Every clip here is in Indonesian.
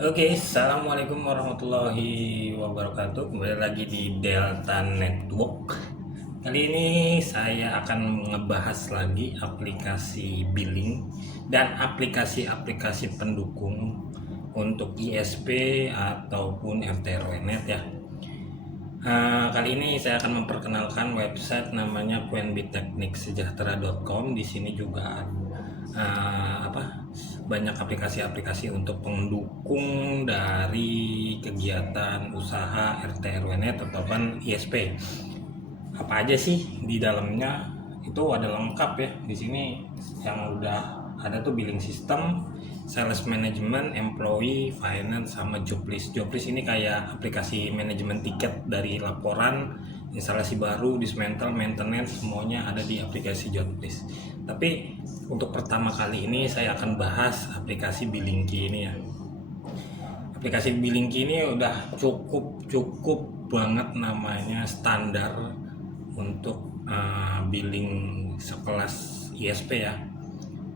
Oke, assalamualaikum warahmatullahi wabarakatuh. Kembali lagi di Delta Network. Kali ini saya akan ngebahas lagi aplikasi billing dan aplikasi-aplikasi pendukung untuk ISP ataupun RT/RW-Net ya. Kali ini saya akan memperkenalkan website namanya quenbitekniksejahtera.com. Di sini juga banyak aplikasi-aplikasi untuk pendukung dari kegiatan usaha RT/RW-Net ataupun ISP. Apa aja sih di dalamnya? Itu ada lengkap ya. Di sini yang udah ada tuh billing system, sales management, employee, finance, sama job list. Job list ini kayak aplikasi manajemen tiket dari laporan, instalasi baru, dismantle, maintenance, semuanya ada di aplikasi job list. Tapi untuk pertama kali ini saya akan bahas aplikasi billing key ini ya. Aplikasi billing key ini udah cukup banget namanya, standar untuk billing sekelas ISP ya.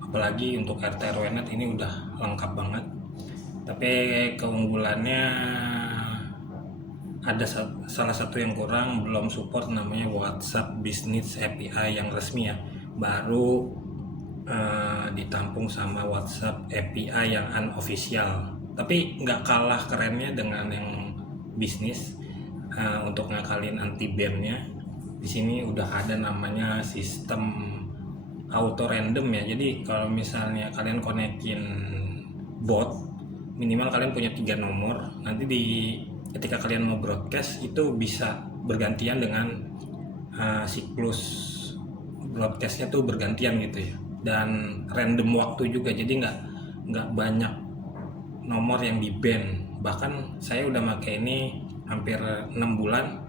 Apalagi untuk RT/RW-Net ini udah lengkap banget. Tapi keunggulannya ada salah satu yang kurang, belum support namanya WhatsApp Business API yang resmi ya. Baru ditampung sama WhatsApp API yang unofficial. Tapi nggak kalah kerennya dengan yang bisnis. Untuk ngakalin anti ban-nya, di sini udah ada namanya sistem auto random ya. Jadi kalau misalnya kalian konekin bot, minimal kalian punya 3 nomor. Nanti ketika kalian mau broadcast itu bisa bergantian dengan siklus broadcastnya tuh bergantian gitu ya. Dan random waktu juga, jadi nggak banyak nomor yang di ban. Bahkan saya udah pakai ini hampir 6 bulan,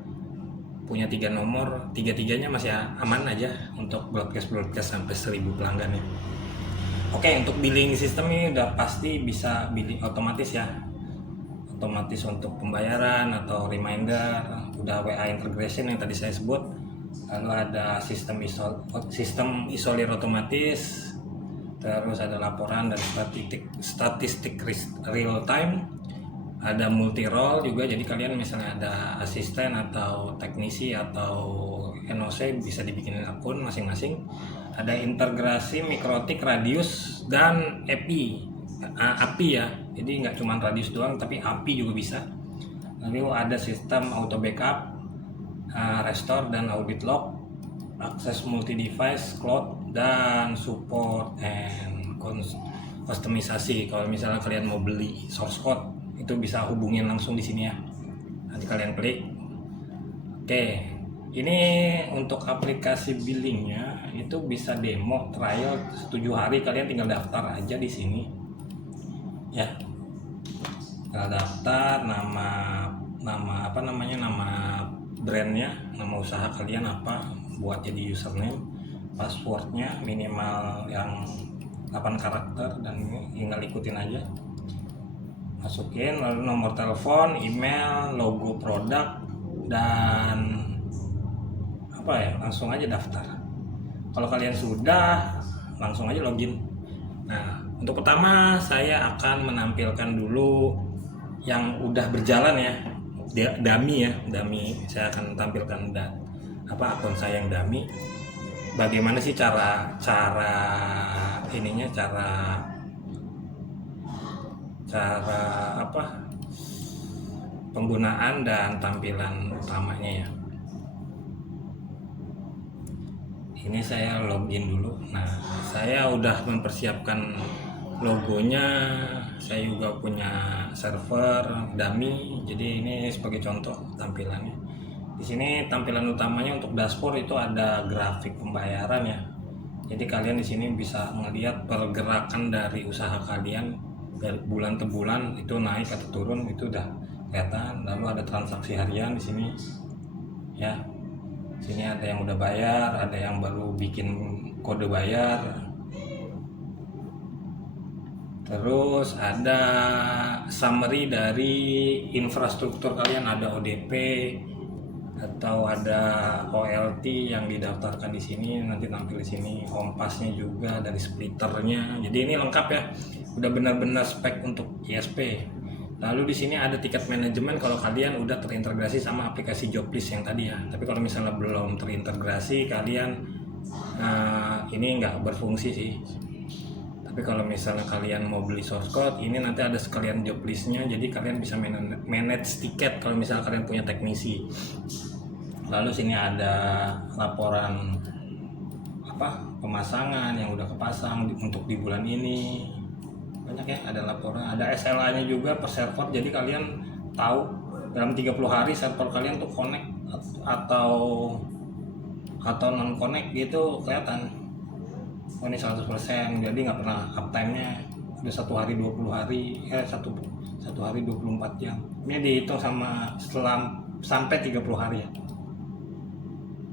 punya 3 nomor, tiga-tiganya masih aman aja untuk broadcast sampai 1000 pelanggan ya. Oke, untuk billing system ini udah pasti bisa billing otomatis ya. Otomatis untuk pembayaran atau reminder, udah WA integration yang tadi saya sebut. Lalu ada sistem isolir otomatis, terus ada laporan dan statistik real time, ada multi role juga. Jadi kalian misalnya ada asisten atau teknisi atau NOC bisa dibikinin akun masing-masing. Ada integrasi mikrotik, radius, dan API ya. Jadi nggak cuma radius doang, tapi API juga bisa. Lalu ada sistem auto backup, restore dan audit log, akses multi device, cloud, dan support and customisasi. Kalau misalnya kalian mau beli source code, itu bisa hubungin langsung di sini ya. Nanti kalian klik. Oke, ini untuk aplikasi billingnya itu bisa demo trial 7 hari. Kalian tinggal daftar aja di sini ya. Tinggal daftar nama brandnya, nama usaha kalian apa, buat jadi username, passwordnya minimal yang 8 karakter, dan tinggal ikutin aja, masukin. Lalu nomor telepon, email, logo produk, dan langsung aja daftar. Kalau kalian sudah, langsung aja login. Nah, untuk pertama saya akan menampilkan dulu yang udah berjalan ya, dummy. Saya akan tampilkan akun saya yang dummy. Bagaimana sih cara penggunaan dan tampilan utamanya ya. Ini saya login dulu. Nah, saya udah mempersiapkan logonya. Saya juga punya server dummy. Jadi ini sebagai contoh tampilannya. Di sini tampilan utamanya untuk dashboard itu ada grafik pembayaran ya. Jadi kalian di sini bisa melihat pergerakan dari usaha kalian dari bulan ke bulan, itu naik atau turun, itu udah kelihatan. Lalu ada transaksi harian di sini ya. Sini ada yang udah bayar, ada yang baru bikin kode bayar. Terus ada summary dari infrastruktur kalian, ada ODP atau ada OLT yang didaftarkan di sini, nanti tampil di sini. Kompasnya juga dari splitternya. Jadi ini lengkap ya. Udah benar-benar spek untuk ISP. Lalu di sini ada tiket manajemen kalau kalian udah terintegrasi sama aplikasi Joblist yang tadi ya. Tapi kalau misalnya belum terintegrasi, kalian ini nggak berfungsi sih. Tapi kalau misalnya kalian mau beli source code, ini nanti ada sekalian Joblistnya, jadi kalian bisa manage tiket kalau misalnya kalian punya teknisi. Lalu sini ada laporan pemasangan yang udah kepasang untuk di bulan ini. Banyak ya, ada laporan, ada SLA nya juga per server, jadi kalian tahu dalam 30 hari server kalian tuh connect atau non connect gitu, kelihatan oh ini 100%, jadi nggak pernah uptime nya udah 1 hari 20 hari satu hari 24 jam. Ini dihitung sama sampai 30 hari ya.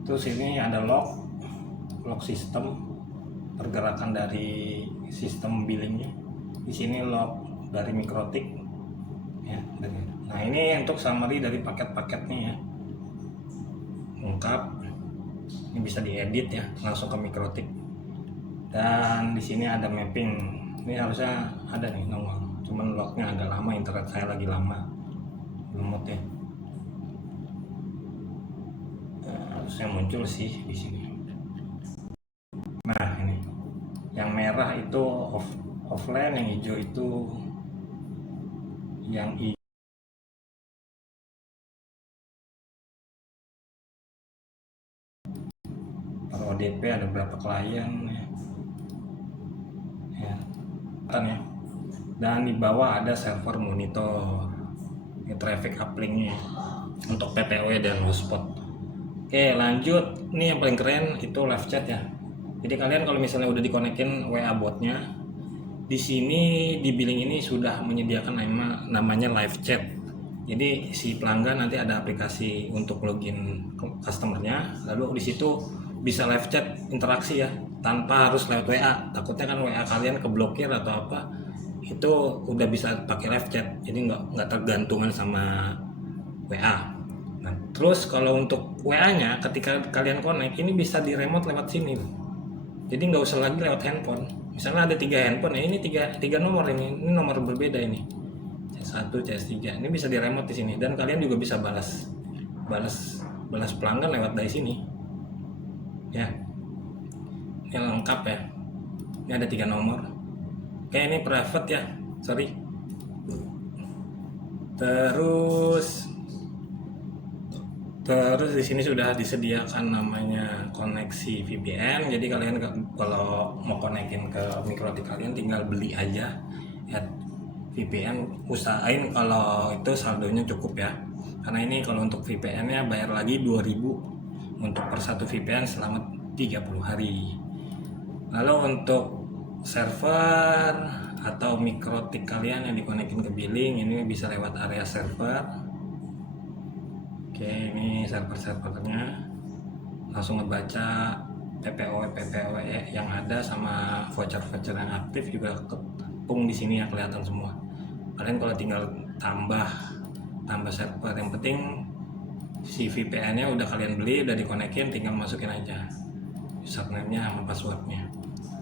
Terus ini ada log sistem pergerakan dari sistem billingnya. Di sini log dari Mikrotik ya. Nah ini untuk summary dari paket-paketnya ya, lengkap. Ini bisa diedit ya langsung ke Mikrotik. Dan di sini ada mapping. Ini harusnya ada nih nongol, cuman lognya agak lama, internet saya lagi lama lemot ya. Harusnya muncul sih di sini. Nah ini yang merah itu offline, yang hijau itu yang per ODP ada berapa klien ya. Dan di bawah ada server monitor, ini traffic uplink-nya untuk PPW dan hotspot. Oke lanjut, ini yang paling keren itu live chat ya. Jadi kalian kalau misalnya udah dikonekin WA botnya, di sini di billing ini sudah menyediakan namanya live chat. Jadi si pelanggan nanti ada aplikasi untuk login customernya, lalu di situ bisa live chat interaksi ya, tanpa harus lewat WA. Takutnya kan WA kalian keblokir atau apa, itu udah bisa pakai live chat, jadi nggak tergantungan sama WA. Nah terus kalau untuk WA-nya ketika kalian connect, ini bisa di remote lewat sini. Jadi nggak usah lagi lewat handphone. Misalnya ada 3 handphone ya, ini tiga nomor, ini nomor berbeda ini. CS1, CS3. Ini bisa di remote di sini, dan kalian juga bisa balas pelanggan lewat dari sini. Ya. Ini lengkap ya. Ini ada 3 nomor. Oke, ini private ya. Sorry. Terus di sini sudah disediakan namanya koneksi VPN. Jadi kalian kalau mau konekin ke Mikrotik kalian tinggal beli aja ya VPN. Usahain kalau itu saldonya cukup ya. Karena ini kalau untuk VPN-nya bayar lagi 2.000 untuk per satu VPN selama 30 hari. Lalu untuk server atau Mikrotik kalian yang dikonekin ke billing, ini bisa lewat area server. Oke, ini server-servernya, langsung ngebaca PPOE yang ada sama voucher-voucher yang aktif juga kepung di sini ya, kelihatan semua. Kalian kalau tinggal tambah server, yang penting si VPN-nya udah kalian beli, udah dikonekin, tinggal masukin aja username-nya sama password-nya.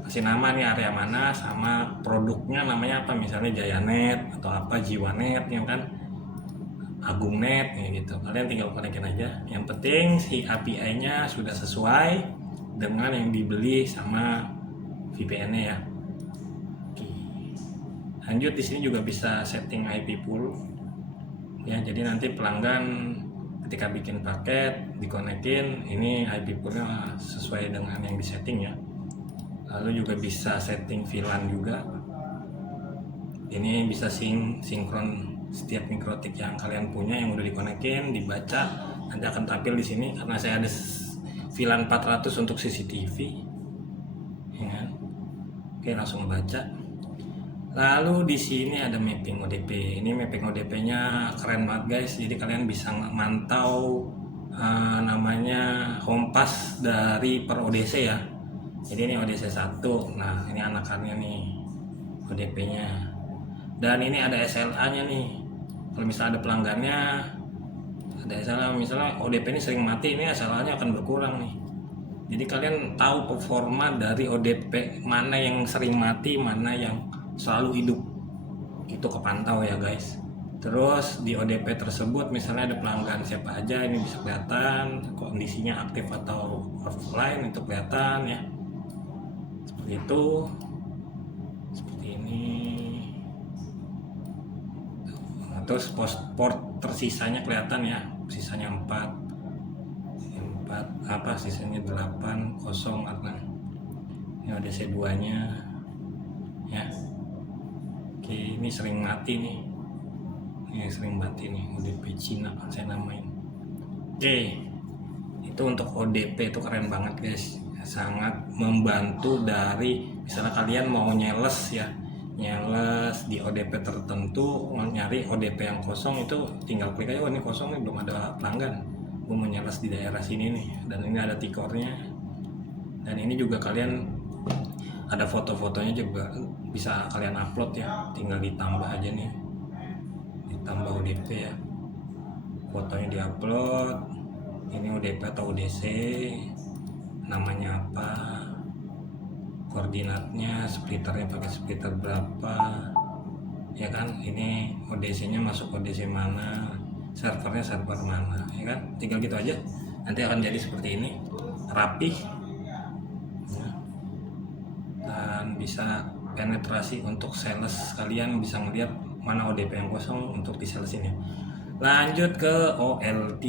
Kasih nama nih area mana, sama produknya namanya apa, misalnya Jayanet atau apa, Jiwanet ya kan, Agungnet ya gitu. Kalian tinggal konekin aja. Yang penting si API-nya sudah sesuai dengan yang dibeli sama VPN-nya ya. Oke. Lanjut di sini juga bisa setting IP pool. Ya, jadi nanti pelanggan ketika bikin paket dikonekin, ini IP poolnya sesuai dengan yang disetting ya. Lalu juga bisa setting VLAN juga. Ini bisa sinkron setiap Mikrotik yang kalian punya yang udah dikonekin, dibaca, nanti akan tampil di sini. Karena saya ada VLAN 400 untuk CCTV ya. Oke, langsung baca. Lalu di sini ada mapping ODP. Ini mapping ODP-nya keren banget guys. Jadi kalian bisa mantau namanya home pass dari per ODC ya. Jadi ini ODC 1. Nah, ini anakannya nih ODP-nya. Dan ini ada SLA-nya nih. Kalau misalnya ada pelanggannya, ada SLA, misalnya ODP ini sering mati, ini SLA-nya akan berkurang nih. Jadi kalian tahu performa dari ODP mana yang sering mati, mana yang selalu hidup. Itu kepantau ya guys. Terus di ODP tersebut misalnya ada pelanggan siapa aja, ini bisa kelihatan kondisinya aktif atau offline, itu kelihatan ya. Seperti itu. Seperti ini. Nah, terus port tersisanya kelihatan ya. Sisanya 4 apa, sisanya 8 kosong karena ini ODC 2 nya ya. Oke, ini sering mati nih. Ini sering mati nih, ODP Cina kan saya namain. Oke, itu untuk ODP itu keren banget guys, sangat membantu. Dari misalnya kalian mau nyales ya, nyales di ODP tertentu, nyari ODP yang kosong, itu tinggal klik aja, ini kosong nih, belum ada pelanggan, gue mau nyales di daerah sini nih, dan ini ada tikornya. Dan ini juga kalian ada foto-fotonya juga bisa kalian upload ya, tinggal ditambah aja nih, ditambah ODP ya, fotonya diupload, ini ODP atau ODC, namanya apa, koordinatnya, splitternya pakai splitter berapa ya kan, ini ODC nya masuk ODC mana, servernya server mana ya kan, tinggal gitu aja, nanti akan jadi seperti ini, rapih ya. Dan bisa penetrasi untuk sales, kalian bisa ngeliat mana ODP yang kosong untuk di sales ini. Lanjut ke OLT.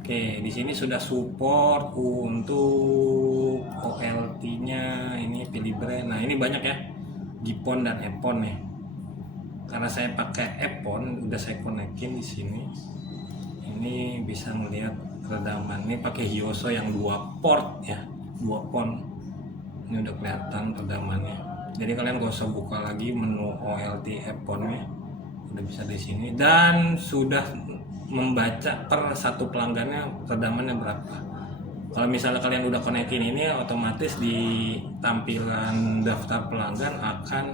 Oke, di sini sudah support untuk OLT-nya, ini pilih brand. Nah, ini banyak ya, Gipon dan Epon nih. Karena saya pakai Epon, udah saya konekin di sini. Ini bisa melihat redaman. Ini pakai Hyoso yang 2 port ya, 2 pon. Ini udah kelihatan redamannya. Jadi kalian gak usah buka lagi menu OLT Epon-nya, udah bisa di sini, dan sudah membaca per satu pelanggannya redamannya berapa. Kalau misalnya kalian udah konekin ini, otomatis di tampilan daftar pelanggan akan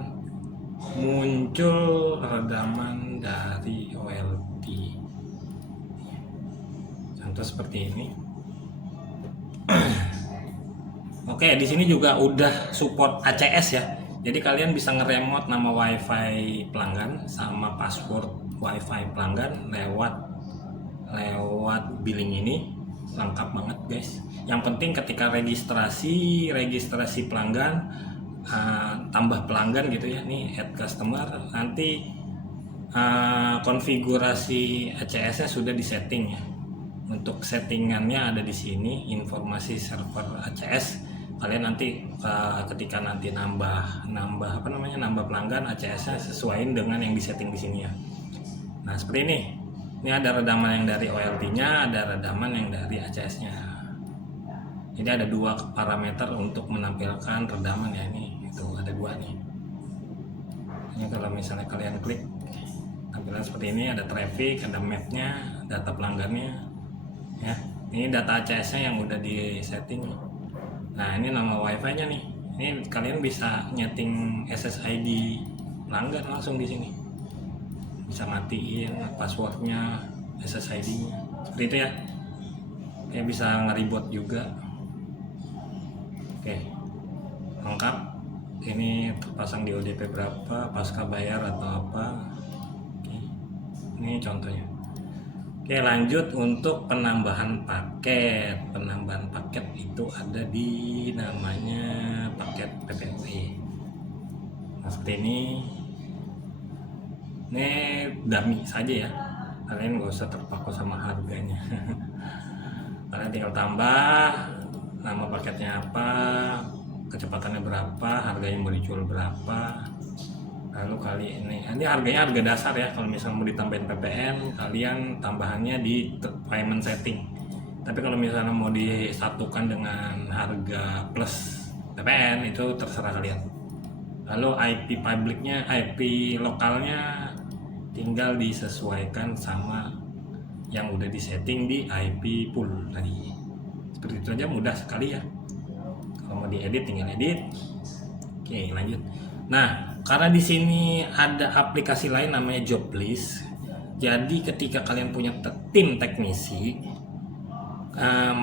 muncul redaman dari OLT. Contoh seperti ini. Oke, di sini juga udah support ACS ya. Jadi kalian bisa nge-remote nama WiFi pelanggan sama password WiFi pelanggan lewat billing ini, lengkap banget guys. Yang penting ketika registrasi pelanggan, tambah pelanggan gitu ya, nih add customer, nanti konfigurasi ACS-nya sudah disetting ya. Untuk settingannya ada di sini, informasi server ACS. Kalian nanti ketika nanti nambah pelanggan, ACS-nya sesuaiin dengan yang disetting di sini ya. Nah, seperti ini. Ini ada redaman yang dari OLT-nya, ada redaman yang dari ACS-nya. Jadi ada 2 parameter untuk menampilkan redaman ya, ini itu ada 2 nih. Ini kalau misalnya kalian klik tampilan seperti ini, ada traffic, ada map-nya, data pelanggannya ya. Ini data ACS-nya yang udah di setting. Nah, ini nama WiFi-nya nih. Ini kalian bisa nyeting SSID pelanggan langsung di sini. Bisa matiin passwordnya, SSID-nya. Seperti itu ya. Kayak bisa nge-reboot juga. Oke. Lengkap. Ini terpasang di ODP berapa, pasca bayar atau apa. Oke. Ini contohnya. Oke, lanjut untuk penambahan paket. Penambahan paket itu ada di namanya paket PPOE. Nah, seperti ini. Ini dummy saja ya. Kalian gak usah terpaku sama harganya. Kalian tinggal tambah nama paketnya apa, kecepatannya berapa, harganya mau dijual berapa. Lalu kali ini harganya harga dasar ya. Kalau misalnya mau ditambahin PPN, kalian tambahannya di payment setting. Tapi kalau misalnya mau disatukan dengan harga plus PPN, itu terserah kalian. Lalu IP publicnya, IP lokalnya tinggal disesuaikan sama yang udah disetting di IP pool tadi. Seperti itu aja, mudah sekali ya. Kalau mau diedit tinggal edit. Oke, lanjut. Nah, karena di sini ada aplikasi lain namanya Joblist. Jadi ketika kalian punya tim teknisi,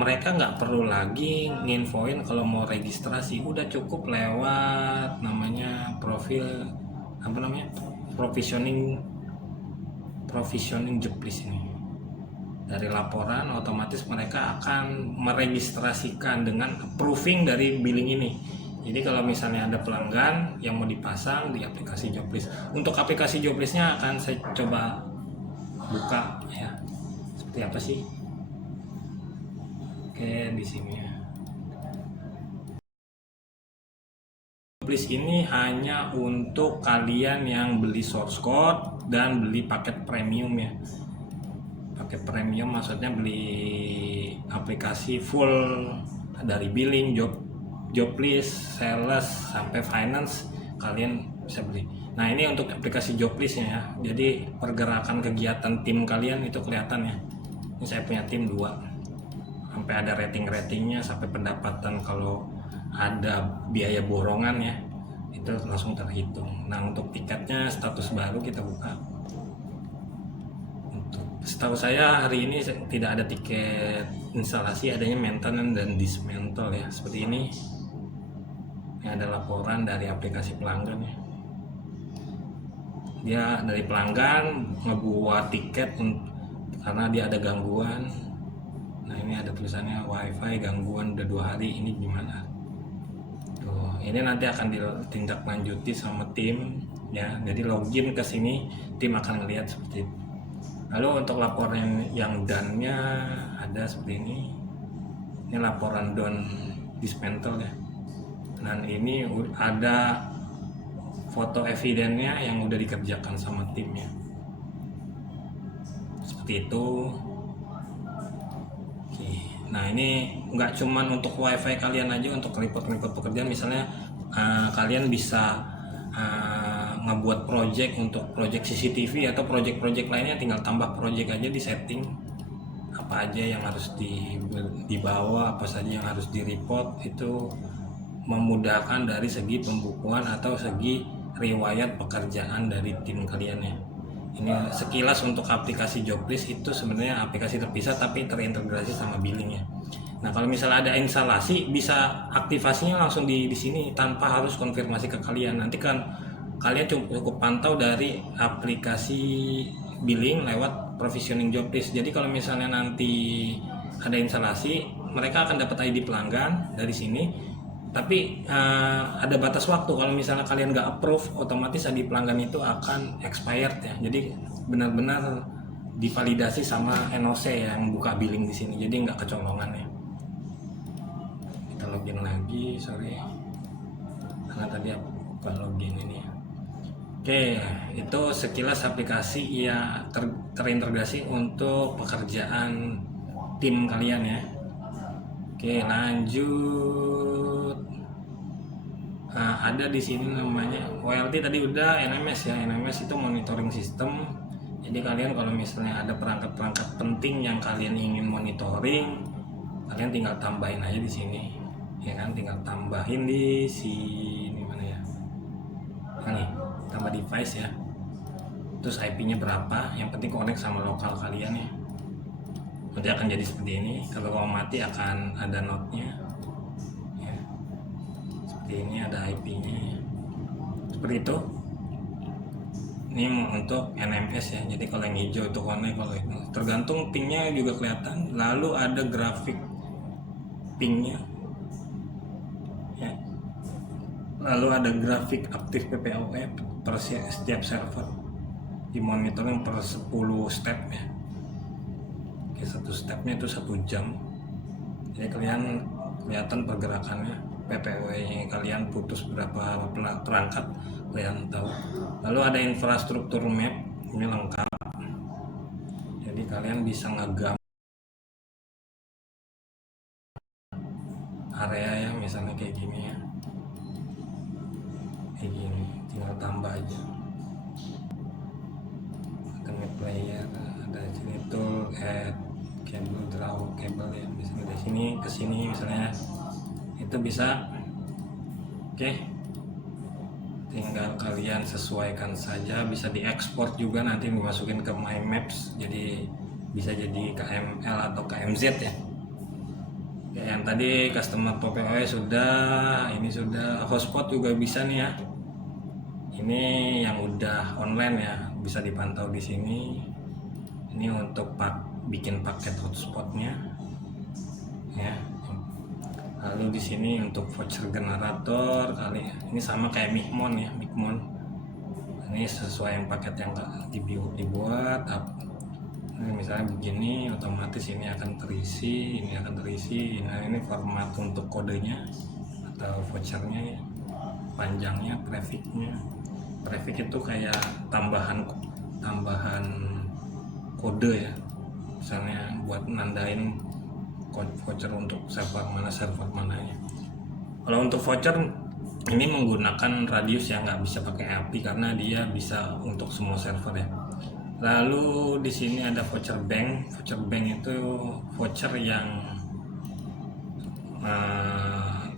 mereka nggak perlu lagi nginfoin kalau mau registrasi, udah cukup lewat namanya profil provisioning provisioning job list ini. Dari laporan otomatis mereka akan meregistrasikan dengan approving dari billing ini. Jadi kalau misalnya ada pelanggan yang mau dipasang di aplikasi Joblist, untuk aplikasi Joblistnya akan saya coba buka ya. Seperti apa sih? Oke, di sini ya. Joblist ini hanya untuk kalian yang beli source code dan beli paket premium ya. Paket premium maksudnya beli aplikasi full dari billing, job list, sales sampai finance kalian bisa beli. Nah ini untuk aplikasi job listnya ya. Jadi pergerakan kegiatan tim kalian itu kelihatan ya. Ini saya punya tim 2. Sampai ada ratingnya, sampai pendapatan, kalau ada biaya borongan ya itu langsung terhitung. Nah untuk tiketnya status baru kita buka. Setahu saya hari ini tidak ada tiket instalasi, adanya maintenance dan dismantle ya. Seperti ini. Ini ada laporan dari aplikasi pelanggan ya. Dia dari pelanggan ngebuat tiket karena dia ada gangguan. Nah ini ada tulisannya wifi gangguan udah 2 hari, ini gimana? Tuh, ini nanti akan ditindaklanjuti sama tim ya. Jadi login ke sini tim akan ngelihat seperti itu. Lalu untuk laporan yang done-nya ada seperti ini. Ini laporan done dismantle ya. Dan ini ada foto evidennya yang udah dikerjakan sama timnya. Seperti itu. Oke. Nah ini nggak cuman untuk wifi kalian aja, untuk report pekerjaan misalnya kalian bisa ngebuat project untuk project CCTV atau project lainnya, tinggal tambah project aja di setting apa aja yang harus dibawa, apa saja yang harus di report. Itu memudahkan dari segi pembukuan atau segi riwayat pekerjaan dari tim kalian ya. Ini sekilas untuk aplikasi Joblist, itu sebenarnya aplikasi terpisah tapi terintegrasi sama billing ya. Nah kalau misalnya ada instalasi, bisa aktivasinya langsung di sini tanpa harus konfirmasi ke kalian. Nanti kan kalian cukup pantau dari aplikasi billing lewat provisioning Joblist. Jadi kalau misalnya nanti ada instalasi, mereka akan dapat ID pelanggan dari sini. Tapi ada batas waktu. Kalau misalnya kalian nggak approve, otomatis ID pelanggan itu akan expired ya. Jadi benar-benar divalidasi sama NOC yang buka billing di sini. Jadi nggak kecolongan ya. Kita login lagi, sorry. Karena tadi aku buka login ini ya. Oke, itu sekilas aplikasi ya terintegrasi untuk pekerjaan tim kalian ya. Oke, lanjut. Nah, ada di sini namanya OLT tadi udah, NMS ya. NMS itu monitoring system. Jadi kalian kalau misalnya ada perangkat-perangkat penting yang kalian ingin monitoring, kalian tinggal tambahin aja di sini. Ya kan, tinggal tambahin di sini mana ya? Nah, nih, tambah device ya. Terus IP-nya berapa? Yang penting connect sama lokal kalian ya. Nanti akan jadi seperti ini. Kalau mau mati akan ada node-nya ya. Seperti ini ada IP-nya ya. Seperti itu. Ini untuk NMS ya. Jadi kalau yang hijau itu connect, kalau itu tergantung pingnya juga kelihatan. Lalu ada grafik pingnya ya. Lalu ada grafik aktif PPOE per setiap server. Dimonitoring per 10 step ya. Satu stepnya itu 1 jam. Jadi kalian kelihatan pergerakannya, PPW kalian putus berapa perangkat kalian tahu. Lalu ada infrastruktur map, ini lengkap. Jadi kalian bisa ngegam area ya, misalnya kayak gini ya. Kayak gini, tinggal tambah aja. Ada map player, ada sini tool add kabel, draw kabel ya, misalnya dari sini ke sini misalnya, itu bisa. Oke, tinggal kalian sesuaikan saja. Bisa diekspor juga, nanti dimasukin ke My Maps, jadi bisa jadi KML atau KMZ ya. Oke, yang tadi customer PPOE sudah, ini sudah. Hotspot juga bisa nih ya. Ini yang udah online ya, bisa dipantau di sini. Ini untuk bikin paket hotspotnya ya. Lalu di sini untuk voucher generator ini sama kayak Mihmon ya, Mihmon. Ini sesuai yang paket yang dibuat. Ini misalnya begini, otomatis ini akan terisi, ini akan terisi. Nah, ini format untuk kodenya atau vouchernya ya, panjangnya, prefixnya. Prefix itu kayak tambahan kode ya, misalnya buat nandain voucher untuk server mana ya. Kalau untuk voucher ini menggunakan radius yang nggak bisa pakai API karena dia bisa untuk semua server ya. Lalu di sini ada voucher bank. Voucher bank itu voucher yang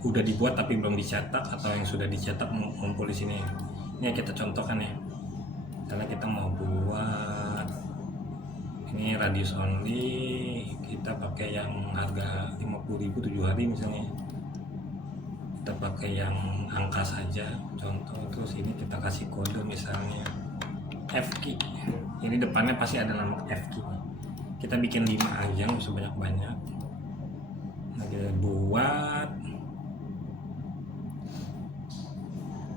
udah dibuat tapi belum dicetak, atau yang sudah dicetak ngumpul di sini. Ini kita contohkan ya. Karena kita mau buat ini radius only, kita pakai yang harga 50.000 7 hari misalnya. Kita pakai yang angka saja contoh, terus ini kita kasih kode misalnya FKey. Ini depannya pasti ada nama FKey. Kita bikin 5 aja, nggak usah banyak-banyak. Nah, kita buat.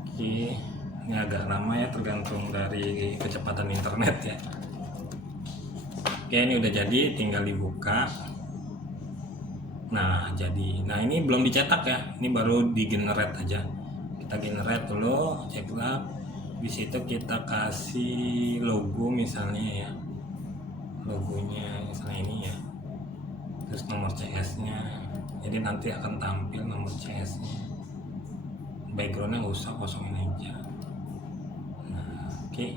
Oke, ini agak lama ya, tergantung dari kecepatan internet ya. Oke, ini udah jadi, tinggal dibuka. Nah, jadi. Nah, ini belum dicetak ya. Ini baru di generate aja. Kita generate dulu, check up. Di situ kita kasih logo misalnya ya. Logonya misalnya ini ya. Terus nomor CS-nya. Jadi nanti akan tampil nomor CS-nya. Background-nya nggak usah, kosongin aja. Nah, oke.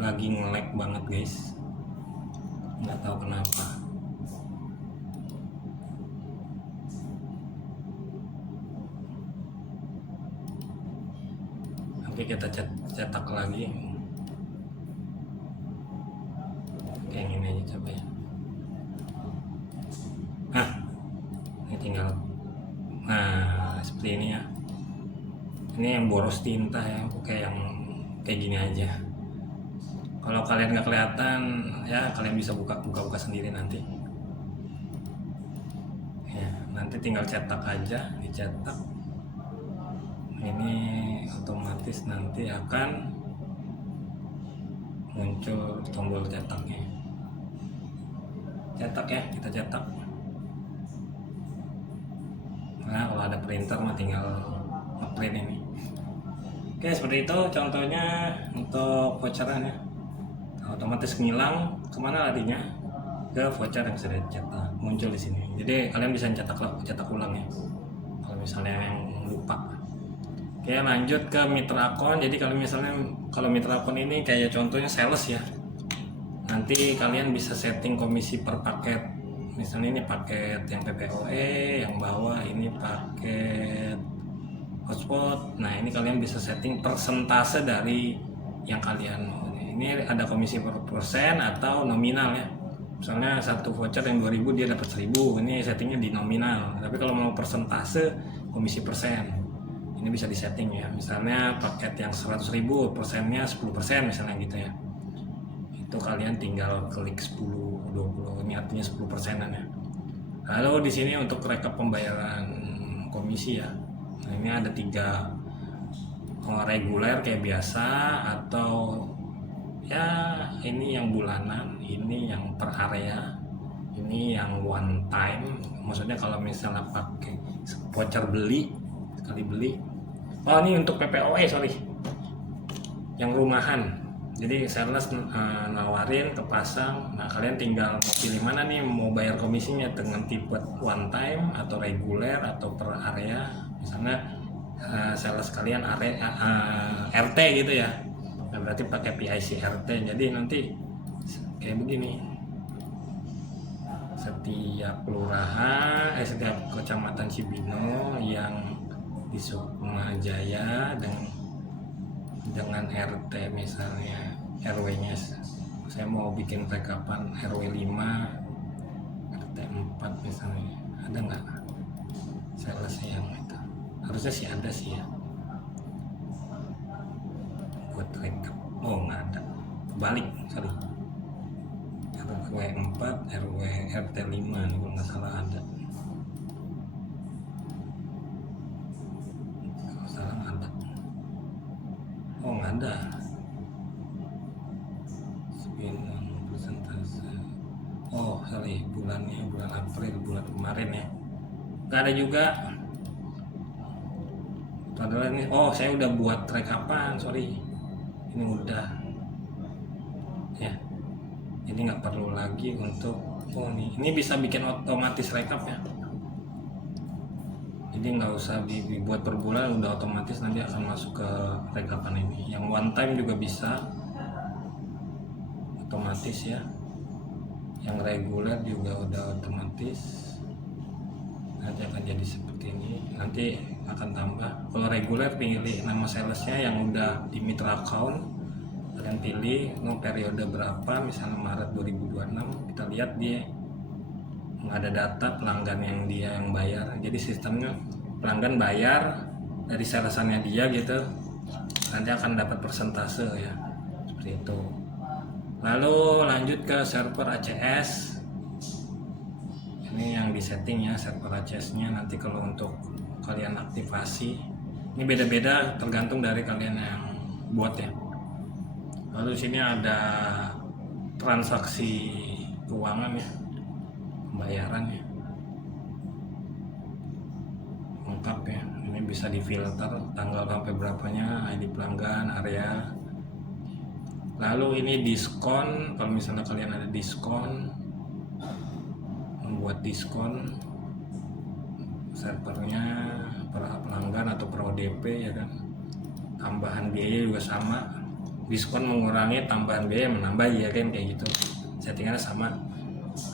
Lagi nge-lag banget guys, nggak tahu kenapa. Oke, kita cetak lagi kayak gini aja, coba ya. Nah, ini tinggal seperti ini ya. Ini yang boros tinta ya, kayak gini aja. Kalau kalian nggak kelihatan ya, kalian bisa buka sendiri nanti ya. Nanti tinggal cetak aja, dicetak. Ini otomatis nanti akan muncul tombol cetaknya. Cetak ya, kita cetak. Nah, kalau ada printer mah tinggal ngeprint ini. Oke, seperti itu contohnya untuk voucherannya. Otomatis ngilang, kemana larinya? Ke voucher yang sudah dicetak, muncul di sini. Jadi kalian bisa cetak ulang ya, kalau misalnya yang lupa. Oke, lanjut ke mitra akun. Jadi kalau mitra akun ini kayak contohnya sales ya. Nanti kalian bisa setting komisi per paket. Misalnya ini paket yang PPOE, yang bawah ini paket hotspot. Nah, ini kalian bisa setting persentase dari yang kalian mau. Ini ada komisi per persen atau nominal ya. Misalnya satu voucher yang 2.000 dia dapat 1.000. Ini settingnya di nominal. Tapi kalau mau persentase, komisi persen. Ini bisa disetting ya. Misalnya paket yang 100.000 persennya 10% misalnya gitu ya. Itu kalian tinggal klik 10, 20. Ini artinya 10%-an ya. Lalu di sini untuk rekap pembayaran komisi ya. Nah, ini ada 3 reguler kayak biasa, atau ya ini yang bulanan, ini yang per area, ini yang one time. Maksudnya kalau misalnya pakai voucher sekali beli. Oh, ini untuk PPOE sorry, yang rumahan. Jadi sales nawarin kepasang. Nah, kalian tinggal mau pilih mana nih, mau bayar komisinya dengan tipe one time atau reguler atau per area. Misalnya sales kalian area RT gitu ya. Nah, berarti pakai PIC RT. Jadi nanti kayak begini. Setiap kelurahan, setiap kecamatan Cibino yang di Sukma Jaya dengan RT misalnya, RW-nya saya mau bikin rekapan RW 5, RT 4 misalnya. Ada nggak sales yang itu? Harusnya sih ada sih ya. buat rekap. Oh nggak ada, kebalik, sorry. RW 4, RW RT 5 nih kalau nggak salah ada. Kalau salah nggak ada. Oh nggak ada. Persentase. Oh sorry, bulannya bulan April, bulan kemarin ya. Nggak ada juga. Padahal ini, oh saya udah buat rekapan, sorry. Ini udah. Ya. Jadi nggak perlu lagi untuk ini bisa bikin otomatis rekap ya. Jadi nggak usah dibuat per bulan, udah otomatis nanti akan masuk ke rekapan ini. Yang one time juga bisa otomatis ya. Yang reguler juga udah otomatis. Nanti akan jadi seperti ini. Nanti akan tambah. Kalau reguler pilih nama salesnya yang udah di mitra account. Kalian pilih periode berapa, misalnya Maret 2026. Kita lihat dia ada data pelanggan yang dia yang bayar. Jadi sistemnya pelanggan bayar dari salesannya dia gitu. Nanti akan dapat persentase ya. Seperti itu. Lalu lanjut ke server ACS. Ini yang di setting ya, server ACS-nya. Nanti kalau untuk kalian aktivasi, ini beda-beda tergantung dari kalian yang buat ya. Lalu sini ada transaksi keuangan ya, pembayaran ya, lengkap ya. Ini bisa difilter tanggal sampai berapanya, ID pelanggan, area. Lalu ini diskon, kalau misalnya kalian ada diskon, membuat diskon servernya per pelanggan atau per ODP ya kan. Tambahan biaya juga sama, diskon mengurangi, tambahan biaya menambah ya kan, kayak gitu settingannya sama.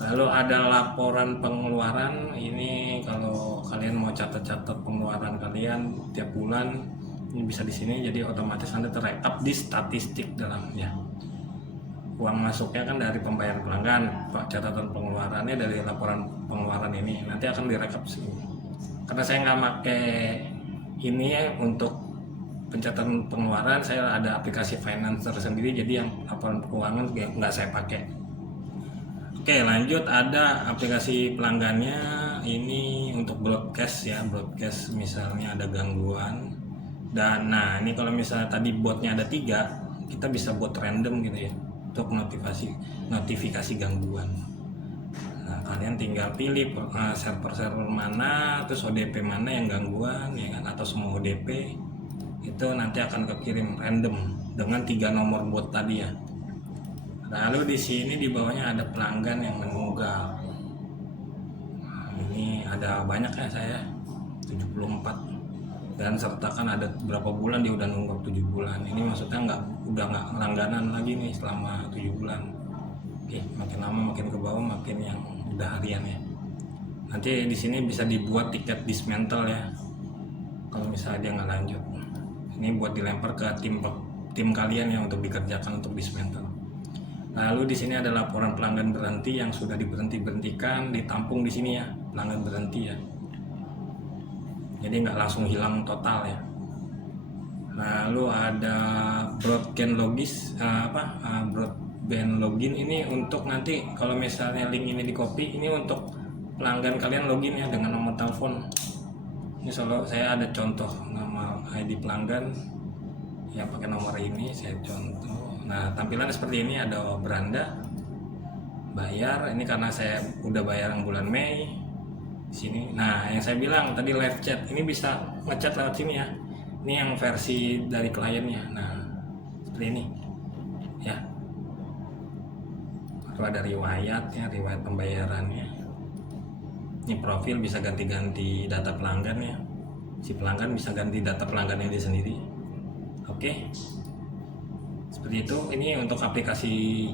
Lalu ada laporan pengeluaran, ini kalau kalian mau catat-catat pengeluaran kalian tiap bulan, ini bisa di sini, jadi otomatis nanti terekap di statistik dalamnya. Uang masuknya kan dari pembayaran pelanggan, catatan pengeluarannya dari laporan pengeluaran ini nanti akan direkap sini. Karena saya nggak pakai ini ya untuk pencatatan pengeluaran, saya ada aplikasi finance tersendiri, jadi yang laporan keuangan nggak saya pakai. Oke, lanjut ada aplikasi pelanggannya, ini untuk broadcast ya, broadcast misalnya ada gangguan. Dan nah ini kalau misalnya tadi botnya ada 3, kita bisa buat random gitu ya untuk notifikasi gangguan. Nah, kalian tinggal pilih server-server mana, terus ODP mana yang gangguan ya kan, atau semua ODP itu nanti akan kekirim random dengan 3 nomor bot tadi ya. Lalu di sini di bawahnya ada pelanggan yang menunggak. Nah, ini ada banyak ya saya 74, dan sertakan ada berapa bulan dia udah nunggak 7 bulan. Ini maksudnya udah nggak langganan lagi nih selama 7 bulan. Oke, makin lama makin ke bawah makin yang udah harian ya. Nanti di sini bisa dibuat tiket dismantle ya. Kalau misalnya dia nggak lanjut, ini buat dilempar ke tim kalian ya untuk dikerjakan untuk dismantle. Lalu di sini ada laporan pelanggan berhenti yang sudah diberhentikan, ditampung di sini ya, pelanggan berhenti ya. Jadi nggak langsung hilang total ya. Lalu ada broadband broadband login, ini untuk nanti kalau misalnya link ini di copy, ini untuk pelanggan kalian login ya dengan nomor telepon. Ini solo saya ada contoh nama ID pelanggan ya, pakai nomor ini saya contoh. Nah, tampilannya seperti ini, ada beranda, bayar. Ini karena saya udah bayar yang bulan Mei di sini. Nah, yang saya bilang tadi live chat, ini bisa ngechat lewat sini ya. Ini yang versi dari kliennya. Nah, seperti ini ya. Lalu ada riwayat ya, riwayat pembayarannya. Ini profil bisa ganti-ganti data pelanggan ya. Si pelanggan bisa ganti data pelanggannya dia sendiri. Oke. Seperti itu. Ini untuk aplikasi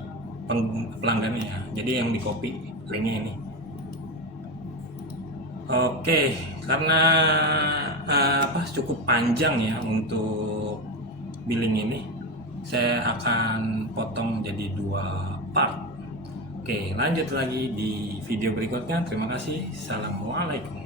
pelanggannya ya. Jadi yang di copy linknya ini. Oke, karena cukup panjang ya untuk billing ini, saya akan potong jadi 2 part. Oke, lanjut lagi di video berikutnya. Terima kasih. Assalamualaikum.